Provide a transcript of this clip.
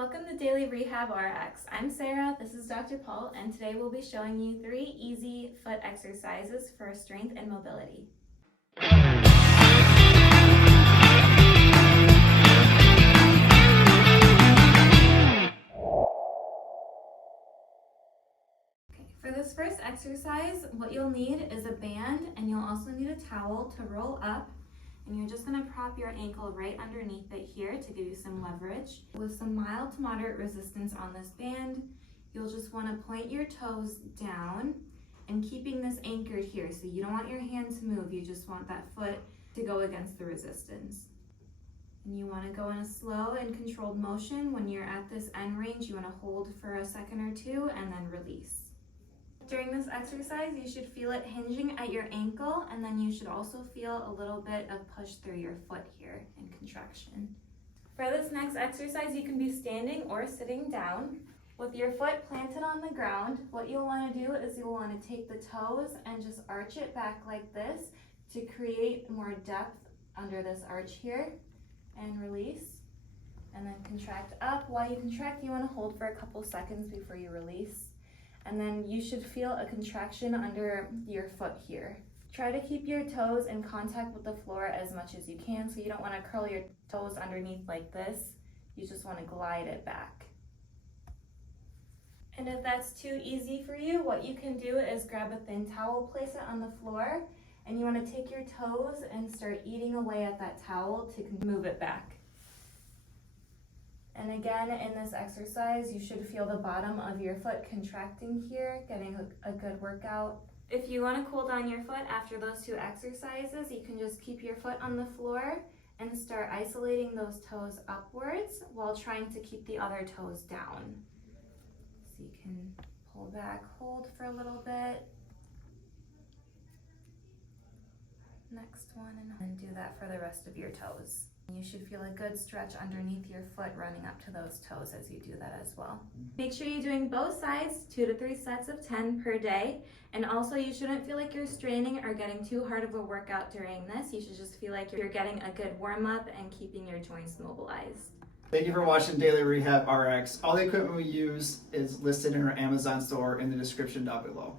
Welcome to Daily Rehab RX. I'm Sarah, this is Dr. Paul, and today we'll be showing you 3 easy foot exercises for strength and mobility. For this first exercise, what you'll need is a band, and you'll also need a towel to roll up, and you're just going to prop your ankle right underneath it here to give you some leverage. With some mild to moderate resistance on this band, you'll just want to point your toes down and keeping this anchored here. So you don't want your hand to move, you just want that foot to go against the resistance. And you want to go in a slow and controlled motion. When you're at this end range, you want to hold for a second or two and then release. During this exercise, you should feel it hinging at your ankle, and then you should also feel a little bit of push through your foot here in contraction. For this next exercise, you can be standing or sitting down. With your foot planted on the ground, what you'll want to do is you'll want to take the toes and just arch it back like this to create more depth under this arch here, and release. And then contract up. While you contract, you want to hold for a couple seconds before you release. And then you should feel a contraction under your foot here. Try to keep your toes in contact with the floor as much as you can, so you don't want to curl your toes underneath like this. You just want to glide it back. And if that's too easy for you, what you can do is grab a thin towel, place it on the floor, and you want to take your toes and start eating away at that towel to move it back. And again, in this exercise, you should feel the bottom of your foot contracting here, getting a good workout. If you want to cool down your foot after those 2 exercises, you can just keep your foot on the floor and start isolating those toes upwards while trying to keep the other toes down. So you can pull back, hold for a little bit. Next one, and then do that for the rest of your toes. You should feel a good stretch underneath your foot running up to those toes as you do that as well. Make sure you're doing both sides, 2 to 3 sets of 10 per day. And also you shouldn't feel like you're straining or getting too hard of a workout during this. You should just feel like you're getting a good warm up and keeping your joints mobilized. Thank you for watching Daily Rehab RX. All the equipment we use is listed in our Amazon store in the description down below.